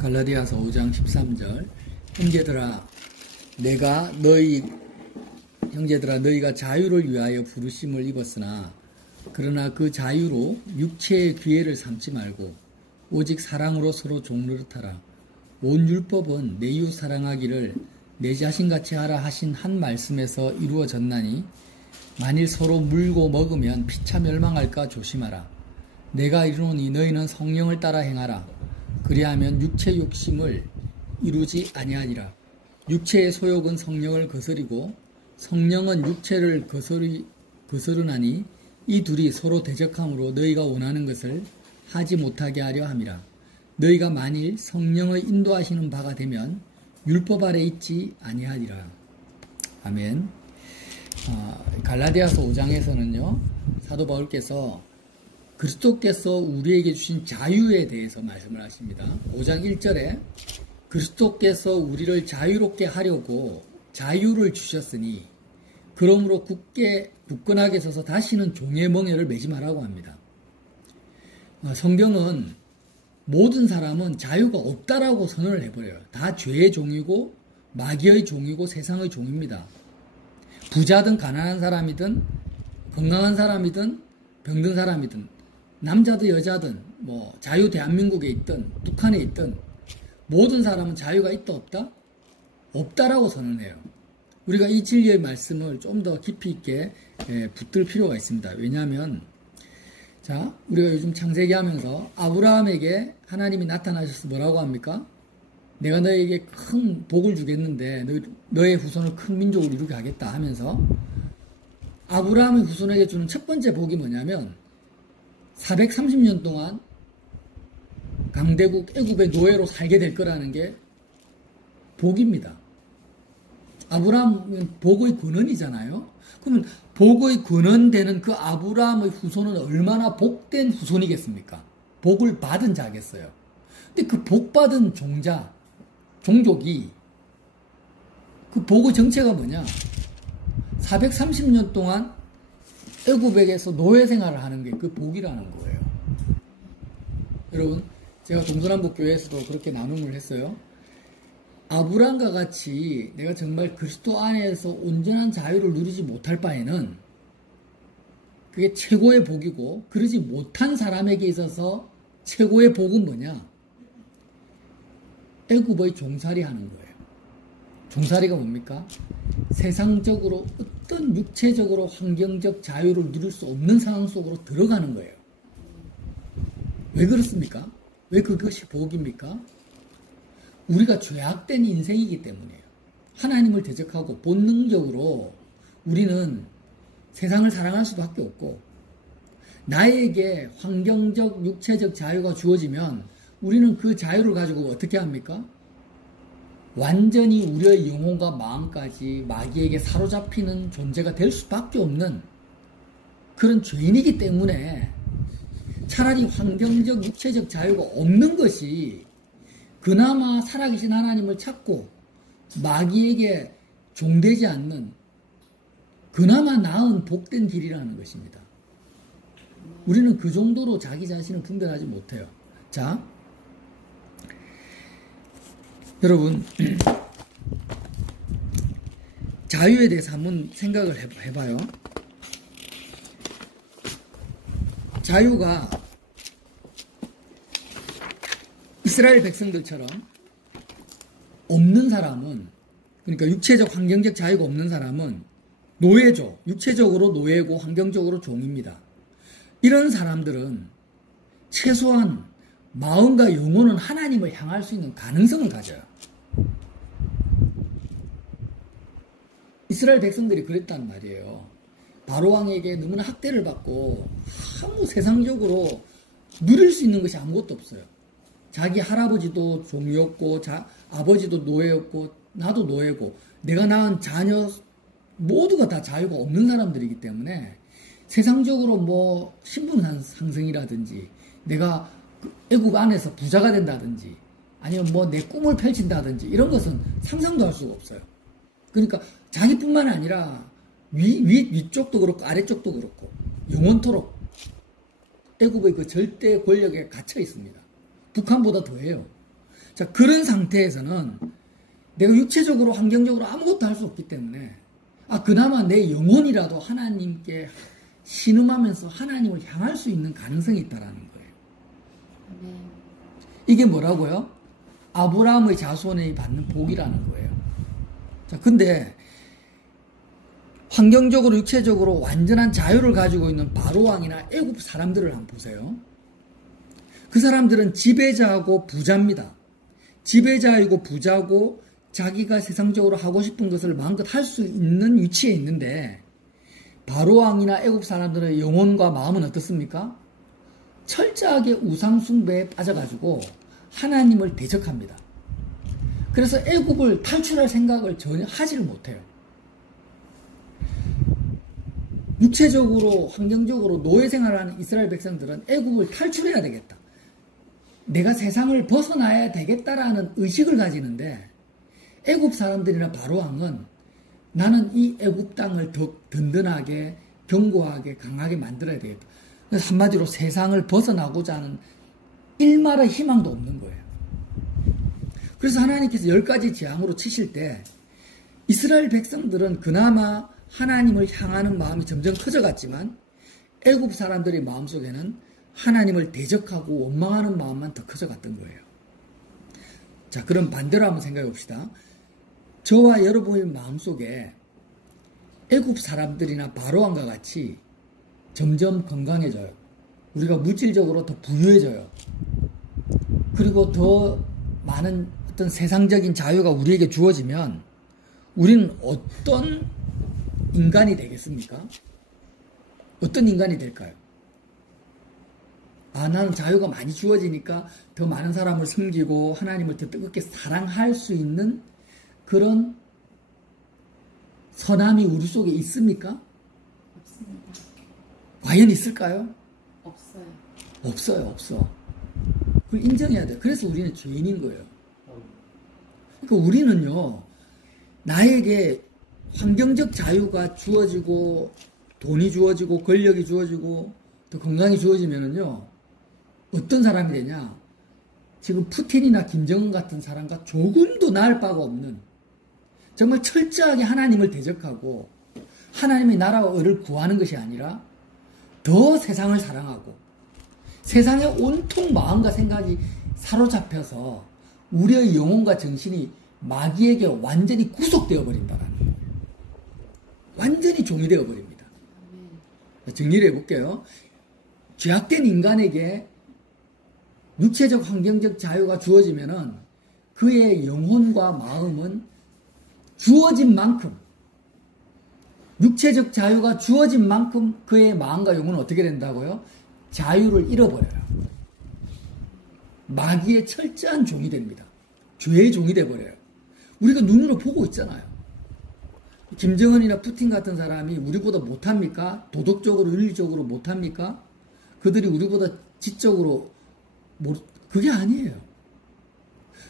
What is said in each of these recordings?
갈라디아서 5장 13절 형제들아 너희가 자유를 위하여 부르심을 입었으나 그러나 그 자유로 육체의 기회를 삼지 말고 오직 사랑으로 서로 종노릇하라. 온 율법은 내 이웃 사랑하기를 내 자신같이 하라 하신 한 말씀에서 이루어졌나니 만일 서로 물고 먹으면 피차 멸망할까 조심하라. 내가 이르노니 너희는 성령을 따라 행하라. 그리하면 육체 욕심을 이루지 아니하니라. 육체의 소욕은 성령을 거스리고 성령은 육체를 거스르나니 이 둘이 서로 대적함으로 너희가 원하는 것을 하지 못하게 하려 함이라. 너희가 만일 성령의 인도하시는 바가 되면 율법 아래 있지 아니하리라. 아멘. 갈라디아서 5장에서는요, 사도 바울께서 그리스도께서 우리에게 주신 자유에 대해서 말씀을 하십니다. 5장 1절에 그리스도께서 우리를 자유롭게 하려고 자유를 주셨으니 그러므로 굳건하게 서서 다시는 종의 멍에를 매지 말라고 합니다. 성경은 모든 사람은 자유가 없다라고 선언을 해버려요. 다 죄의 종이고 마귀의 종이고 세상의 종입니다. 부자든 가난한 사람이든 건강한 사람이든 병든 사람이든 남자든 여자든 자유 대한민국에 있든 북한에 있든 모든 사람은 자유가 있다 없다? 없다라고 선언해요. 우리가 이 진리의 말씀을 좀 더 깊이 있게 붙들 필요가 있습니다. 왜냐하면 우리가 요즘 창세기 하면서 아브라함에게 하나님이 나타나셔서 뭐라고 합니까? 내가 너에게 큰 복을 주겠는데 너의 후손을 큰 민족을 이루게 하겠다 하면서 아브라함의 후손에게 주는 첫 번째 복이 뭐냐면 430년 동안 강대국 애굽의 노예로 살게 될 거라는 게 복입니다. 아브라함은 복의 근원이잖아요. 그러면 복의 근원되는 그 아브라함의 후손은 얼마나 복된 후손이겠습니까? 복을 받은 자겠어요. 근데 그 복받은 종족이 그 복의 정체가 뭐냐? 430년 동안 애굽에게서 노예 생활을 하는 게 그 복이라는 거예요. 여러분, 제가 동서남북교회에서도 그렇게 나눔을 했어요. 아브라함과 같이 내가 정말 그리스도 안에서 온전한 자유를 누리지 못할 바에는 그게 최고의 복이고, 그러지 못한 사람에게 있어서 최고의 복은 뭐냐? 애굽의 종살이 하는 거예요. 종살이가 뭡니까? 세상적으로 어떤 육체적으로 환경적 자유를 누릴 수 없는 상황 속으로 들어가는 거예요. 왜 그렇습니까? 왜 그것이 복입니까? 우리가 죄악된 인생이기 때문이에요. 하나님을 대적하고 본능적으로 우리는 세상을 사랑할 수밖에 없고, 나에게 환경적, 육체적 자유가 주어지면 우리는 그 자유를 가지고 어떻게 합니까? 완전히 우리의 영혼과 마음까지 마귀에게 사로잡히는 존재가 될 수밖에 없는 그런 죄인이기 때문에 차라리 환경적, 육체적 자유가 없는 것이 그나마 살아계신 하나님을 찾고 마귀에게 종되지 않는 그나마 나은 복된 길이라는 것입니다. 우리는 그 정도로 자기 자신을 분별하지 못해요. 자, 여러분, 자유에 대해서 한번 생각을 해봐요. 자유가 이스라엘 백성들처럼 없는 사람은, 그러니까 육체적, 환경적 자유가 없는 사람은 노예죠. 육체적으로 노예고 환경적으로 종입니다. 이런 사람들은 최소한 마음과 영혼은 하나님을 향할 수 있는 가능성을 가져요. 이스라엘 백성들이 그랬단 말이에요. 바로왕에게 너무나 학대를 받고 아무 세상적으로 누릴 수 있는 것이 아무것도 없어요. 자기 할아버지도 종이었고 아버지도 노예였고 나도 노예고 내가 낳은 자녀 모두가 다 자유가 없는 사람들이기 때문에 세상적으로 신분 상승이라든지 내가 애국 안에서 부자가 된다든지 아니면 내 꿈을 펼친다든지 이런 것은 상상도 할 수가 없어요. 그러니까 자기뿐만 아니라 위쪽도 그렇고 아래쪽도 그렇고 영원토록 애국의 그 절대 권력에 갇혀 있습니다. 북한보다 더해요. 자, 그런 상태에서는 내가 육체적으로, 환경적으로 아무것도 할 수 없기 때문에, 그나마 내 영혼이라도 하나님께 신음하면서 하나님을 향할 수 있는 가능성이 있다라는 거예요. 이게 뭐라고요? 아브라함의 자손이 받는 복이라는 거예요. 자, 근데 환경적으로, 육체적으로 완전한 자유를 가지고 있는 바로왕이나 애굽 사람들을 한번 보세요. 그 사람들은 지배자하고 부자입니다. 지배자이고 부자고 자기가 세상적으로 하고 싶은 것을 마음껏 할 수 있는 위치에 있는데, 바로왕이나 애굽 사람들의 영혼과 마음은 어떻습니까? 철저하게 우상숭배에 빠져가지고 하나님을 대적합니다. 그래서 애굽을 탈출할 생각을 전혀 하지를 못해요. 육체적으로, 환경적으로 노예 생활하는 이스라엘 백성들은 애굽을 탈출해야 되겠다, 내가 세상을 벗어나야 되겠다라는 의식을 가지는데, 애굽 사람들이나 바로왕은 나는 이 애굽 땅을 더 든든하게, 견고하게, 강하게 만들어야 되겠다. 그래서 한마디로 세상을 벗어나고자 하는 일말의 희망도 없는 거예요. 그래서 하나님께서 10가지 재앙으로 치실 때 이스라엘 백성들은 그나마 하나님을 향하는 마음이 점점 커져갔지만, 애굽 사람들의 마음속에는 하나님을 대적하고 원망하는 마음만 더 커져갔던 거예요. 자, 그럼 반대로 한번 생각해 봅시다. 저와 여러분의 마음속에 애굽 사람들이나 바로왕과 같이 점점 건강해져요. 우리가 물질적으로 더 부유해져요. 그리고 더 많은 어떤 세상적인 자유가 우리에게 주어지면 우리는 어떤 인간이 되겠습니까? 어떤 인간이 될까요? 나는 자유가 많이 주어지니까 더 많은 사람을 섬기고 하나님을 더 뜨겁게 사랑할 수 있는 그런 선함이 우리 속에 있습니까? 없습니다. 과연 있을까요? 없어요. 없어. 그걸 인정해야 돼요. 그래서 우리는 죄인인 거예요. 그러니까 우리는요, 나에게 환경적 자유가 주어지고, 돈이 주어지고, 권력이 주어지고, 또 건강이 주어지면은요, 어떤 사람이 되냐? 지금 푸틴이나 김정은 같은 사람과 조금도 나을 바가 없는, 정말 철저하게 하나님을 대적하고 하나님의 나라와 의를 구하는 것이 아니라 더 세상을 사랑하고 세상에 온통 마음과 생각이 사로잡혀서 우리의 영혼과 정신이 마귀에게 완전히 구속되어 버린다라는 거예요. 완전히 종이 되어 버립니다. 정리를 해볼게요. 죄악된 인간에게 육체적 환경적 자유가 주어지면은 그의 영혼과 마음은 주어진 만큼, 육체적 자유가 주어진 만큼 그의 마음과 영혼은 어떻게 된다고요? 자유를 잃어버려요. 마귀의 철저한 종이 됩니다. 죄의 종이 돼버려요. 우리가 눈으로 보고 있잖아요. 김정은이나 푸틴 같은 사람이 우리보다 못합니까? 도덕적으로, 윤리적으로 못합니까? 그들이 우리보다 지적으로, 그게 아니에요.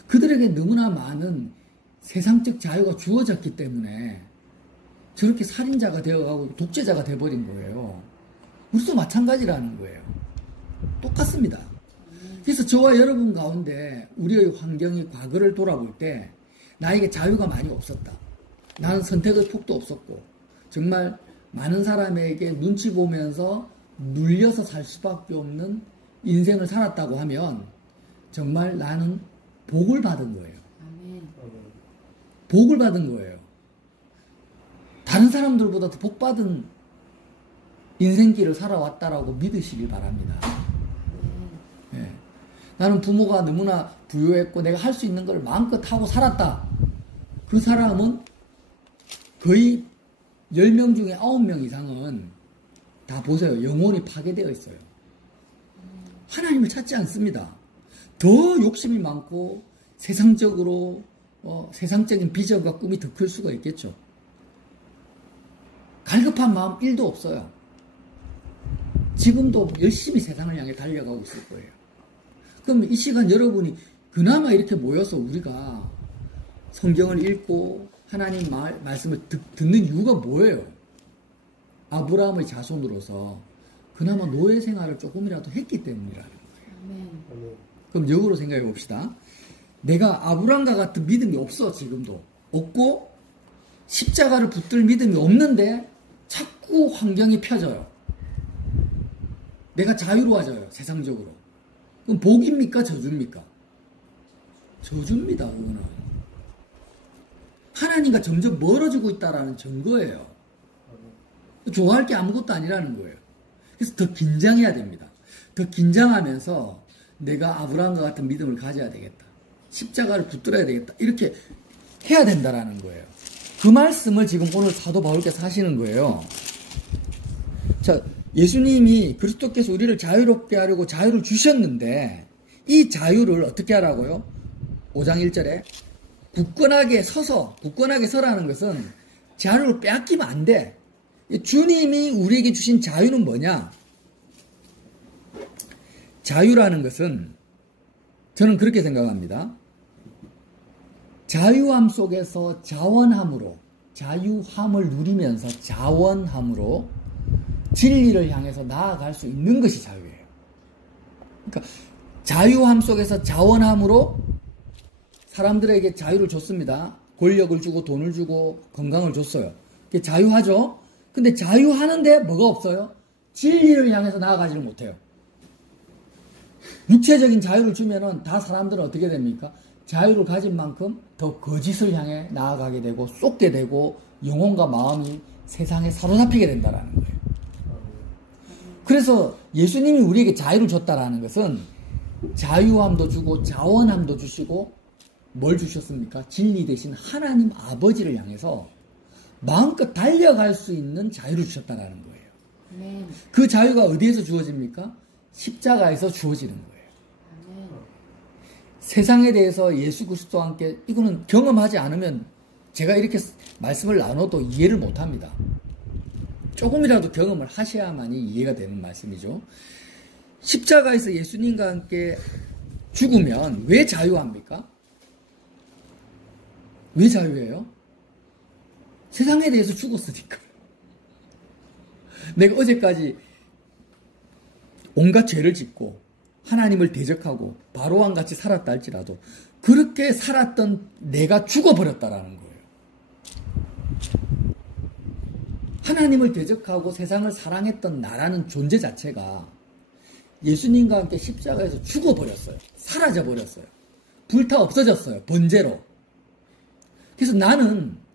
그들에게 너무나 많은 세상적 자유가 주어졌기 때문에 저렇게 살인자가 되어가고 독재자가 되어버린 거예요. 우리도 마찬가지라는 거예요. 똑같습니다. 그래서 저와 여러분 가운데 우리의 환경이 과거를 돌아볼 때 나에게 자유가 많이 없었다. 나는 선택의 폭도 없었고 정말 많은 사람에게 눈치 보면서 눌려서 살 수밖에 없는 인생을 살았다고 하면 정말 나는 복을 받은 거예요. 복을 받은 거예요. 다른 사람들보다 더 복받은 인생길을 살아왔다라고 믿으시길 바랍니다. 네. 나는 부모가 너무나 부유했고 내가 할 수 있는 걸 마음껏 하고 살았다. 그 사람은 거의 10명 중에 9명 이상은 다 보세요. 영혼이 파괴되어 있어요. 하나님을 찾지 않습니다. 더 욕심이 많고 세상적으로 세상적인 비전과 꿈이 더 클 수가 있겠죠. 갈급한 마음 1도 없어요. 지금도 열심히 세상을 향해 달려가고 있을 거예요. 그럼 이 시간 여러분이 그나마 이렇게 모여서 우리가 성경을 읽고 하나님 말씀을 듣는 이유가 뭐예요? 아브라함의 자손으로서 그나마 노예 생활을 조금이라도 했기 때문이라는 거예요. 그럼 역으로 생각해 봅시다. 내가 아브라함과 같은 믿음이 없어. 지금도 없고 십자가를 붙들 믿음이 없는데 자꾸 환경이 펴져요. 내가 자유로워져요. 세상적으로. 그럼 복입니까? 저주입니까? 저주입니다. 그거는 하나님과 점점 멀어지고 있다라는 증거예요. 좋아할 게 아무것도 아니라는 거예요. 그래서 더 긴장해야 됩니다. 더 긴장하면서 내가 아브라함과 같은 믿음을 가져야 되겠다. 십자가를 붙들어야 되겠다. 이렇게 해야 된다라는 거예요. 그 말씀을 지금 오늘 사도 바울께서 하시는 거예요. 자, 예수님이 그리스도께서 우리를 자유롭게 하려고 자유를 주셨는데 이 자유를 어떻게 하라고요? 5장 1절에 굳건하게 서라는 것은 자유를 빼앗기면 안 돼. 주님이 우리에게 주신 자유는 뭐냐? 자유라는 것은 저는 그렇게 생각합니다. 자유함 속에서 자원함으로, 자유함을 누리면서 자원함으로 진리를 향해서 나아갈 수 있는 것이 자유예요. 그러니까 자유함 속에서 자원함으로 사람들에게 자유를 줬습니다. 권력을 주고 돈을 주고 건강을 줬어요. 그게 자유하죠? 근데 자유하는데 뭐가 없어요? 진리를 향해서 나아가지를 못해요. 육체적인 자유를 주면은 다 사람들은 어떻게 됩니까? 자유를 가진 만큼 더 거짓을 향해 나아가게 되고 쏟게 되고 영혼과 마음이 세상에 사로잡히게 된다라는 거예요. 그래서 예수님이 우리에게 자유를 줬다라는 것은 자유함도 주고 자원함도 주시고 뭘 주셨습니까? 진리 대신 하나님 아버지를 향해서 마음껏 달려갈 수 있는 자유를 주셨다라는 거예요. 네. 그 자유가 어디에서 주어집니까? 십자가에서 주어지는 거예요. 네. 세상에 대해서 예수 그리스도와 함께 이거는 경험하지 않으면 제가 이렇게 말씀을 나눠도 이해를 못합니다. 조금이라도 경험을 하셔야만이 이해가 되는 말씀이죠. 십자가에서 예수님과 함께 죽으면 왜 자유합니까? 왜 자유해요? 세상에 대해서 죽었으니까. 내가 어제까지 온갖 죄를 짓고 하나님을 대적하고 바로왕 같이 살았다 할지라도 그렇게 살았던 내가 죽어버렸다라는 거예요. 하나님을 대적하고 세상을 사랑했던 나라는 존재 자체가 예수님과 함께 십자가에서 죽어버렸어요. 사라져버렸어요. 불타 없어졌어요. 번제로. 그래서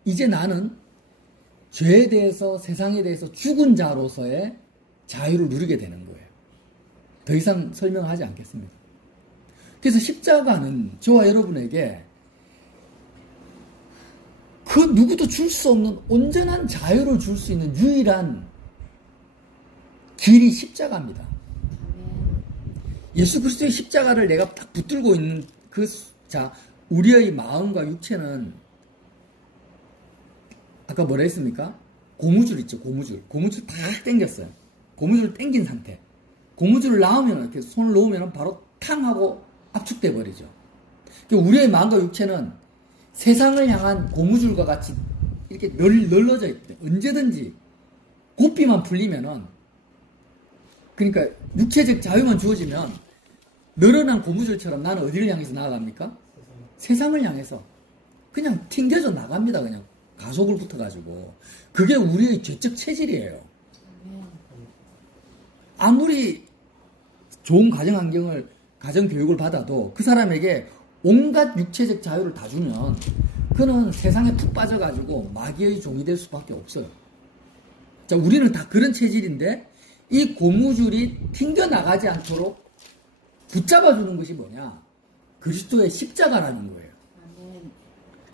이제 나는 죄에 대해서 세상에 대해서 죽은 자로서의 자유를 누리게 되는 거예요. 더 이상 설명하지 않겠습니다. 그래서 십자가는 저와 여러분에게 그 누구도 줄 수 없는 온전한 자유를 줄 수 있는 유일한 길이 십자가입니다. 예수 그리스도의 십자가를 내가 딱 붙들고 있는 우리의 마음과 육체는 아까 뭐라 했습니까? 고무줄 있죠, 고무줄. 고무줄 다 당겼어요. 고무줄 당긴 상태. 고무줄을 놓으면, 이렇게 손을 놓으면 바로 탕 하고 압축돼 버리죠. 우리의 마음과 육체는 세상을 향한 고무줄과 같이 이렇게 널널어져 있대. 언제든지 고삐만 풀리면은, 그러니까 육체적 자유만 주어지면 늘어난 고무줄처럼 나는 어디를 향해서 나아갑니까? 세상을 향해서 그냥 튕겨져 나갑니다. 그냥 가속을 붙어가지고. 그게 우리의 죄적 체질이에요. 아무리 좋은 가정교육을 받아도 그 사람에게 온갖 육체적 자유를 다 주면 그는 세상에 푹 빠져가지고 마귀의 종이 될 수밖에 없어요. 자, 우리는 다 그런 체질인데 이 고무줄이 튕겨나가지 않도록 붙잡아주는 것이 뭐냐? 그리스도의 십자가라는 거예요.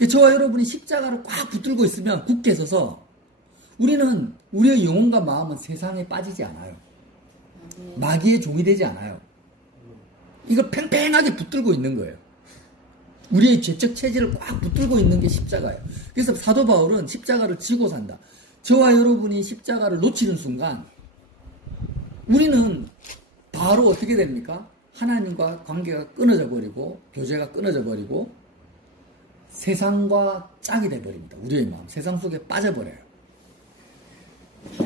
저와 여러분이 십자가를 꽉 붙들고 있으면 굳게 서서 우리는 우리의 영혼과 마음은 세상에 빠지지 않아요. 마귀의 종이 되지 않아요. 이걸 팽팽하게 붙들고 있는 거예요. 우리의 죄적 체질을 꽉 붙들고 있는 게 십자가예요. 그래서 사도 바울은 십자가를 지고 산다. 저와 여러분이 십자가를 놓치는 순간 우리는 바로 어떻게 됩니까? 하나님과 관계가 끊어져 버리고 교제가 끊어져 버리고 세상과 짝이 돼버립니다. 우리의 마음. 세상 속에 빠져버려요.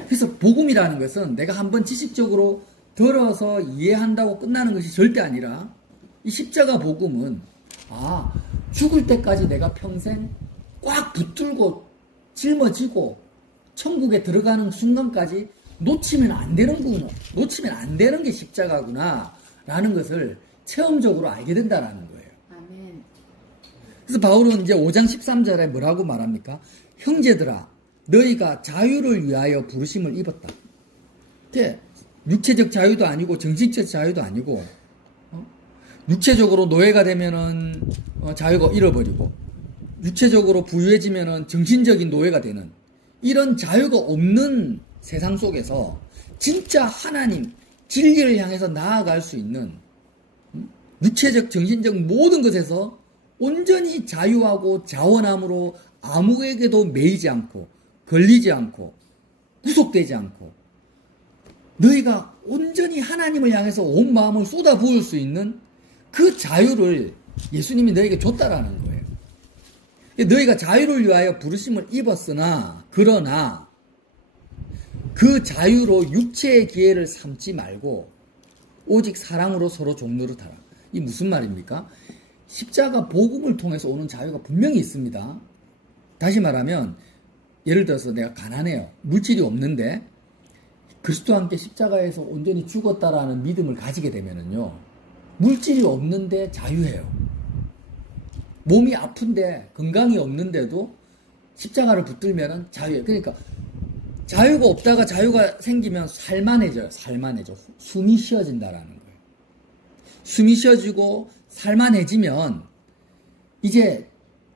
그래서 복음이라는 것은 내가 한번 지식적으로 들어서 이해한다고 끝나는 것이 절대 아니라 이 십자가 복음은 아, 죽을 때까지 내가 평생 꽉 붙들고 짊어지고 천국에 들어가는 순간까지 놓치면 안 되는구나. 놓치면 안 되는 게 십자가구나. 라는 것을 체험적으로 알게 된다라는 거예요. 아멘. 그래서 바울은 이제 5장 13절에 뭐라고 말합니까? 형제들아, 너희가 자유를 위하여 부르심을 입었다. 육체적 자유도 아니고 정신적 자유도 아니고 육체적으로 노예가 되면은 자유가 잃어버리고 육체적으로 부유해지면은 정신적인 노예가 되는 이런 자유가 없는 세상 속에서 진짜 하나님 진리를 향해서 나아갈 수 있는 육체적 정신적 모든 것에서 온전히 자유하고 자원함으로 아무에게도 매이지 않고 걸리지 않고 구속되지 않고 너희가 온전히 하나님을 향해서 온 마음을 쏟아부을 수 있는 그 자유를 예수님이 너에게 줬다라는 거예요. 너희가 자유를 위하여 부르심을 입었으나 그러나 그 자유로 육체의 기회를 삼지 말고 오직 사랑으로 서로 종노릇하라. 이 무슨 말입니까? 십자가 복음을 통해서 오는 자유가 분명히 있습니다. 다시 말하면 예를 들어서 내가 가난해요. 물질이 없는데 그리스도와 함께 십자가에서 온전히 죽었다라는 믿음을 가지게 되면은요. 물질이 없는데 자유해요. 몸이 아픈데 건강이 없는데도 십자가를 붙들면은 자유해요. 그러니까 자유가 없다가 자유가 생기면 살만해져요. 살만해져. 숨이 쉬어진다라는 거예요. 숨이 쉬어지고 살만해지면 이제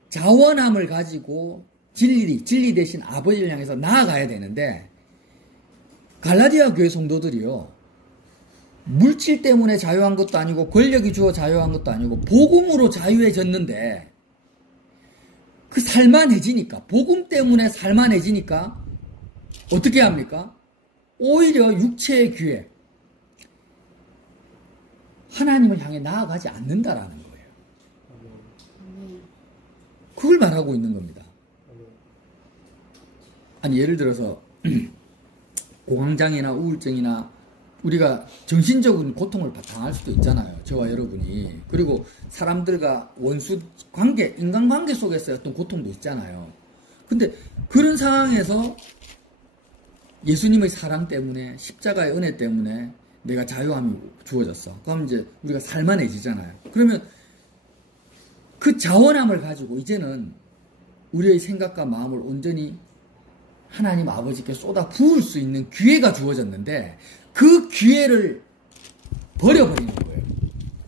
자원함을 가지고 진리 대신 아버지를 향해서 나아가야 되는데 갈라디아 교회 성도들이요. 물질 때문에 자유한 것도 아니고 권력이 주어 자유한 것도 아니고 복음으로 자유해졌는데 그 살만해지니까 복음 때문에 살만해지니까 어떻게 합니까? 오히려 육체의 귀에 하나님을 향해 나아가지 않는다라는 거예요. 그걸 말하고 있는 겁니다. 아니 예를 들어서 공황장애나 우울증이나 우리가 정신적인 고통을 당할 수도 있잖아요. 저와 여러분이. 그리고 사람들과 원수 관계, 인간관계 속에서 어떤 고통도 있잖아요. 근데 그런 상황에서 예수님의 사랑 때문에 십자가의 은혜 때문에 내가 자유함이 주어졌어. 그럼 이제 우리가 살만해지잖아요. 그러면 그 자원함을 가지고 이제는 우리의 생각과 마음을 온전히 하나님 아버지께 쏟아 부을 수 있는 기회가 주어졌는데 그 기회를 버려버리는 거예요.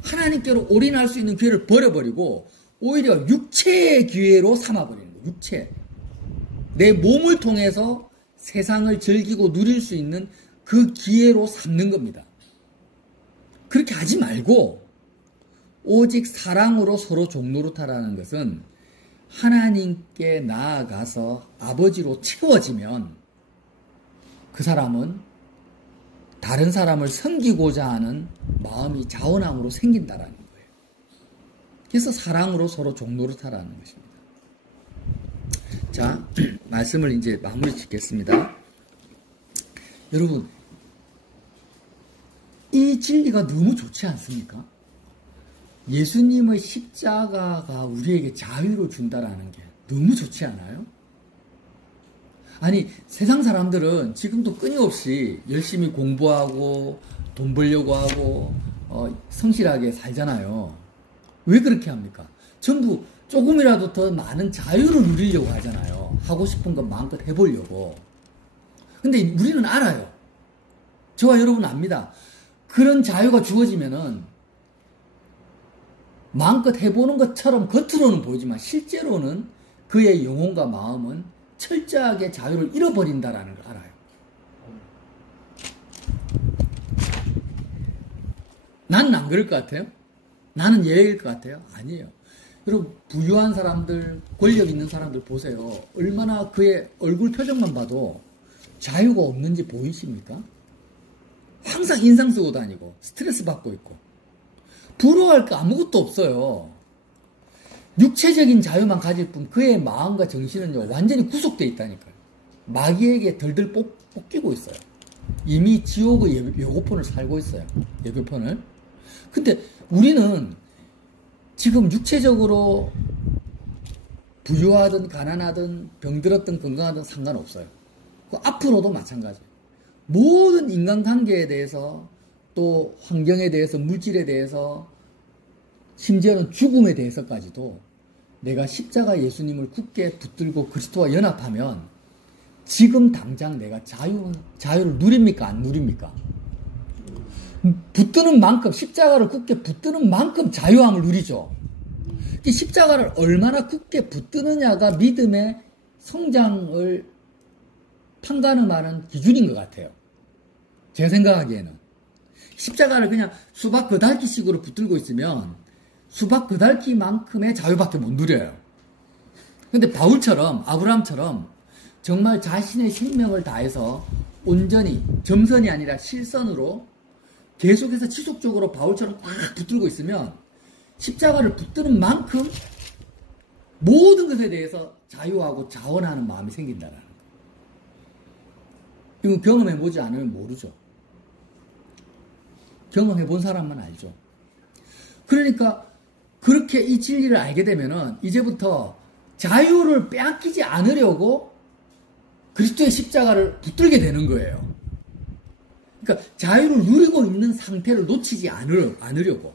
하나님께로 올인할 수 있는 기회를 버려버리고 오히려 육체의 기회로 삼아버리는 거예요. 육체. 내 몸을 통해서 세상을 즐기고 누릴 수 있는 그 기회로 삼는 겁니다. 그렇게 하지 말고 오직 사랑으로 서로 종노릇하라는 것은 하나님께 나아가서 아버지로 채워지면 그 사람은 다른 사람을 섬기고자 하는 마음이 자원함으로 생긴다라는 거예요. 그래서 사랑으로 서로 종노릇하라는 것입니다. 자, 말씀을 이제 마무리 짓겠습니다. 여러분, 이 진리가 너무 좋지 않습니까? 예수님의 십자가가 우리에게 자유를 준다라는 게 너무 좋지 않아요? 아니, 세상 사람들은 지금도 끊임없이 열심히 공부하고 돈 벌려고 하고 성실하게 살잖아요. 왜 그렇게 합니까? 전부 조금이라도 더 많은 자유를 누리려고 하잖아요. 하고 싶은 것 마음껏 해보려고. 근데 우리는 알아요. 저와 여러분은 압니다. 그런 자유가 주어지면은 마음껏 해보는 것처럼 겉으로는 보이지만 실제로는 그의 영혼과 마음은 철저하게 자유를 잃어버린다라는 걸 알아요. 나는 안 그럴 것 같아요? 나는 예외일 것 같아요? 아니에요. 여러분, 부유한 사람들, 권력 있는 사람들 보세요. 얼마나 그의 얼굴 표정만 봐도 자유가 없는지 보이십니까? 항상 인상 쓰고 다니고 스트레스 받고 있고 부러워할 거 아무것도 없어요. 육체적인 자유만 가질 뿐 그의 마음과 정신은요 완전히 구속되어 있다니까요. 마귀에게 덜덜 뽑히고 있어요. 이미 지옥의 예고편을 살고 있어요. 예고편을. 근데 우리는 지금 육체적으로 부유하든 가난하든 병들었든 건강하든 상관없어요. 앞으로도 마찬가지예요. 모든 인간관계에 대해서 또 환경에 대해서 물질에 대해서 심지어는 죽음에 대해서까지도 내가 십자가 예수님을 굳게 붙들고 그리스도와 연합하면 지금 당장 내가 자유를 누립니까? 안 누립니까? 붙드는 만큼, 십자가를 굳게 붙드는 만큼 자유함을 누리죠. 이 십자가를 얼마나 굳게 붙드느냐가 믿음의 성장을 판가름하는 기준인 것 같아요. 제가 생각하기에는. 십자가를 그냥 수박 그달기식으로 붙들고 있으면 수박 그달기만큼의 자유밖에 못 누려요. 근데 바울처럼, 아브라함처럼 정말 자신의 생명을 다해서 온전히 점선이 아니라 실선으로 계속해서 지속적으로 바울처럼 꽉 붙들고 있으면 십자가를 붙드는 만큼 모든 것에 대해서 자유하고 자원하는 마음이 생긴다는 거예요. 이건 경험해보지 않으면 모르죠. 경험해본 사람만 알죠. 그러니까 그렇게 이 진리를 알게 되면은 이제부터 자유를 빼앗기지 않으려고 그리스도의 십자가를 붙들게 되는 거예요. 그러니까 자유를 누리고 있는 상태를 놓치지 않으려고.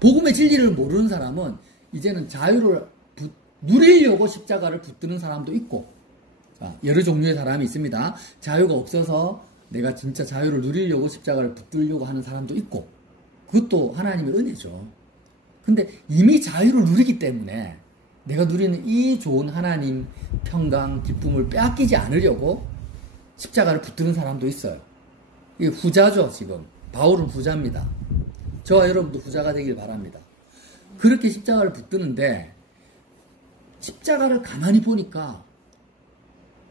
복음의 진리를 모르는 사람은 이제는 자유를 누리려고 십자가를 붙드는 사람도 있고, 여러 종류의 사람이 있습니다. 자유가 없어서 내가 진짜 자유를 누리려고 십자가를 붙들려고 하는 사람도 있고, 그것도 하나님의 은혜죠. 근데 이미 자유를 누리기 때문에 내가 누리는 이 좋은 하나님 평강, 기쁨을 빼앗기지 않으려고 십자가를 붙드는 사람도 있어요. 이게 후자죠, 지금. 바울은 후자입니다. 저와 여러분도 후자가 되길 바랍니다. 그렇게 십자가를 붙드는데 십자가를 가만히 보니까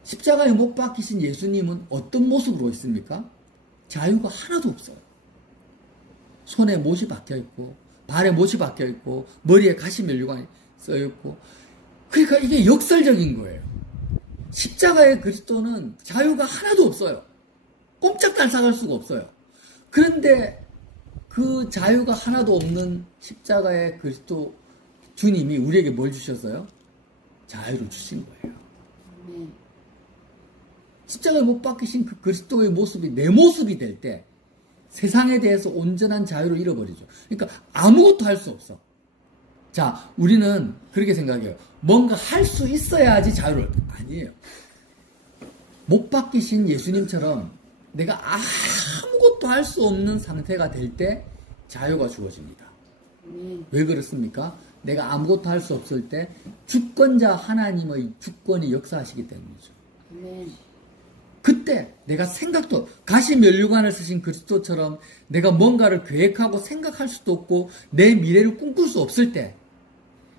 십자가에 못 박히신 예수님은 어떤 모습으로 있습니까? 자유가 하나도 없어요. 손에 못이 박혀있고 발에 못이 박혀있고 머리에 가시면류관이 써있고, 그러니까 이게 역설적인 거예요. 십자가의 그리스도는 자유가 하나도 없어요. 꼼짝달싹할 수가 없어요. 그런데 그 자유가 하나도 없는 십자가의 그리스도 주님이 우리에게 뭘 주셨어요? 자유를 주신 거예요. 십자가에 못 박히신 그 그리스도의 모습이 내 모습이 될 때 세상에 대해서 온전한 자유를 잃어버리죠. 그러니까 아무것도 할 수 없어. 자, 우리는 그렇게 생각해요. 뭔가 할 수 있어야지 자유를. 아니에요. 못 박히신 예수님처럼 내가 아무것도 할 수 없는 상태가 될 때 자유가 주어집니다. 왜 그렇습니까? 내가 아무것도 할 수 없을 때 주권자 하나님의 주권이 역사하시기 때문이죠. 그때 내가 생각도, 가시면류관을 쓰신 그리스도처럼 내가 뭔가를 계획하고 생각할 수도 없고 내 미래를 꿈꿀 수 없을 때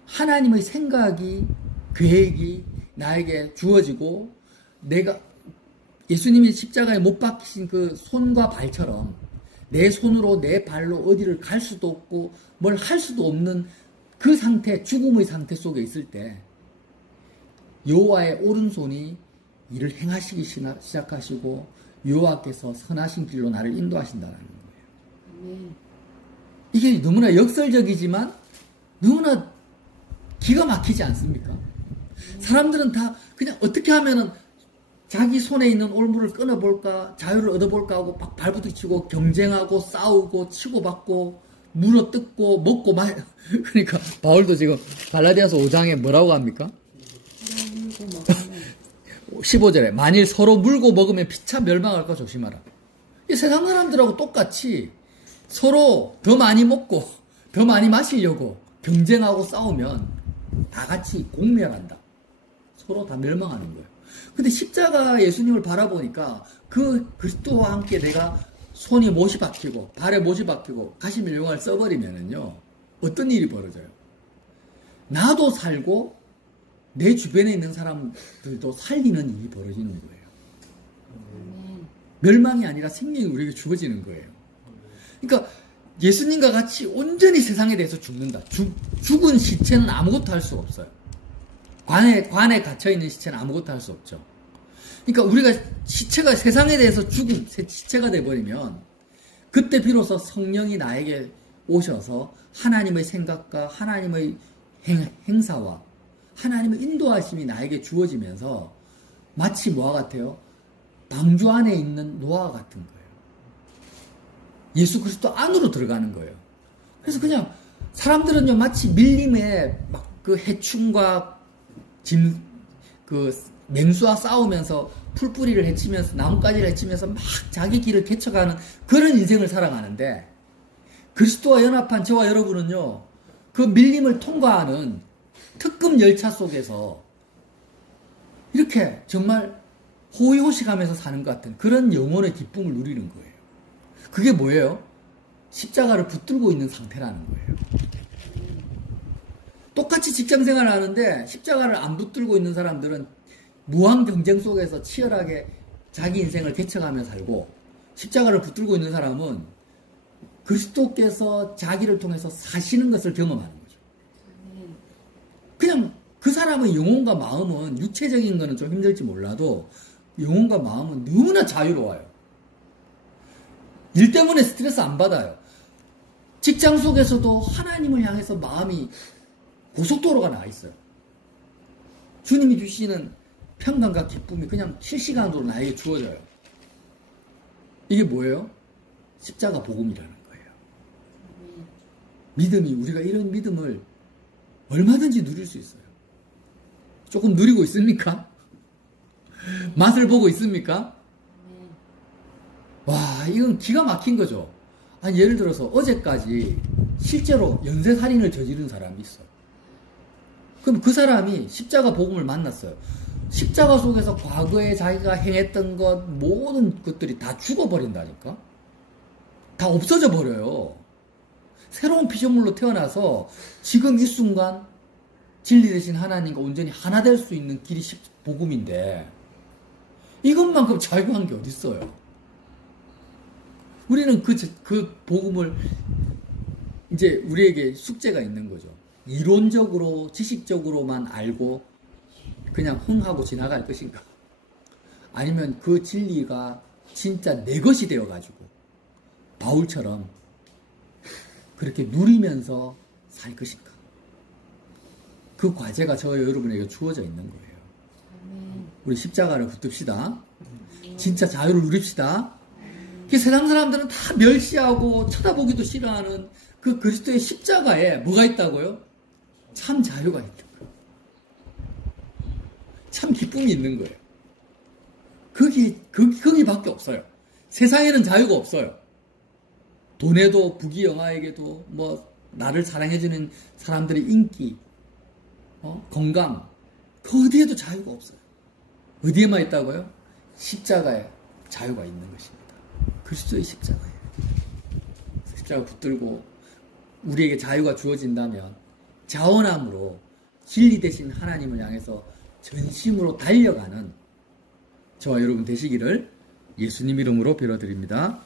하나님의 생각이, 계획이 나에게 주어지고, 내가 예수님이 십자가에 못 박히신 그 손과 발처럼 내 손으로 내 발로 어디를 갈 수도 없고 뭘 할 수도 없는 그 상태, 죽음의 상태 속에 있을 때 여호와의 오른손이 일을 행하시기 시작하시고 여호와께서 선하신 길로 나를 인도하신다는 거예요. 이게 너무나 역설적이지만 너무나 기가 막히지 않습니까? 사람들은 다 그냥 어떻게 하면은 자기 손에 있는 올무를 끊어볼까, 자유를 얻어볼까 하고 막 발부딪히고 경쟁하고 싸우고 치고받고 물어뜯고 먹고 그러니까 바울도 지금 갈라디아서 5장에 뭐라고 합니까? 15절에 만일 서로 물고 먹으면 피차 멸망할까 조심하라. 이 세상 사람들하고 똑같이 서로 더 많이 먹고 더 많이 마시려고 경쟁하고 싸우면 다 같이 공멸한다. 서로 다 멸망하는 거예요. 근데 십자가 예수님을 바라보니까 그 그리스도와 함께 내가 손이 못이 박히고 발에 못이 박히고 가시면류관을 써버리면은요, 어떤 일이 벌어져요? 나도 살고 내 주변에 있는 사람들도 살리는 일이 벌어지는 거예요. 멸망이 아니라 생명이 우리에게 주어지는 거예요. 그러니까 예수님과 같이 온전히 세상에 대해서 죽는다. 죽은 시체는 아무것도 할 수가 없어요. 관에 갇혀있는 시체는 아무것도 할 수 없죠. 그러니까 우리가 시체가 세상에 대해서 죽은 시체가 돼버리면 그때 비로소 성령이 나에게 오셔서 하나님의 생각과 하나님의 행사와 하나님의 인도하심이 나에게 주어지면서 마치 뭐와 같아요? 방주 안에 있는 노아와 같은 거예요. 예수 그리스도 안으로 들어가는 거예요. 그래서 그냥 사람들은요 마치 밀림에 막 그 해충과 그 맹수와 싸우면서 풀뿌리를 헤치면서 나뭇가지를 헤치면서 막 자기 길을 개척하는 그런 인생을 살아가는데 그리스도와 연합한 저와 여러분은요 그 밀림을 통과하는 특급 열차 속에서 이렇게 정말 호의호식하면서 사는 것 같은 그런 영혼의 기쁨을 누리는 거예요. 그게 뭐예요? 십자가를 붙들고 있는 상태라는 거예요. 똑같이 직장생활을 하는데 십자가를 안 붙들고 있는 사람들은 무한 경쟁 속에서 치열하게 자기 인생을 개척하며 살고 십자가를 붙들고 있는 사람은 그리스도께서 자기를 통해서 사시는 것을 경험하는 거죠. 그냥 그 사람의 영혼과 마음은 육체적인 거는 좀 힘들지 몰라도 영혼과 마음은 너무나 자유로워요. 일 때문에 스트레스 안 받아요. 직장 속에서도 하나님을 향해서 마음이 고속도로가 나와 있어요. 주님이 주시는 평강과 기쁨이 그냥 실시간으로 나에게 주어져요. 이게 뭐예요? 십자가 복음이라는 거예요. 믿음이 우리가 이런 믿음을 얼마든지 누릴 수 있어요. 조금 누리고 있습니까? 맛을 보고 있습니까? 와, 이건 기가 막힌 거죠. 아니, 예를 들어서 어제까지 실제로 연쇄살인을 저지른 사람이 있어요. 그럼 그 사람이 십자가 복음을 만났어요. 십자가 속에서 과거에 자기가 행했던 것 모든 것들이 다 죽어버린다니까? 다 없어져 버려요. 새로운 피조물로 태어나서 지금 이 순간 진리 되신 하나님과 온전히 하나 될 수 있는 길이 복음인데 이것만큼 자유한 게 어디 있어요? 우리는 그 복음을 이제 우리에게 숙제가 있는 거죠. 이론적으로 지식적으로만 알고 그냥 흥하고 지나갈 것인가? 아니면 그 진리가 진짜 내 것이 되어가지고 바울처럼 그렇게 누리면서 살 것인가? 그 과제가 저와 여러분에게 주어져 있는 거예요. 우리 십자가를 붙듭시다. 진짜 자유를 누립시다. 세상 사람들은 다 멸시하고 쳐다보기도 싫어하는 그 그리스도의 십자가에 뭐가 있다고요? 참 자유가 있는 거예요. 참 기쁨이 있는 거예요. 거기밖에 없어요. 세상에는 자유가 없어요. 돈에도 부귀영화에게도 뭐 나를 사랑해주는 사람들의 인기, 건강, 그 어디에도 자유가 없어요. 어디에만 있다고요? 십자가에 자유가 있는 것입니다. 그리스도의 십자가에. 십자가 붙들고 우리에게 자유가 주어진다면 자원함으로 진리 되신 하나님을 향해서 전심으로 달려가는 저와 여러분 되시기를 예수님 이름으로 빌어드립니다.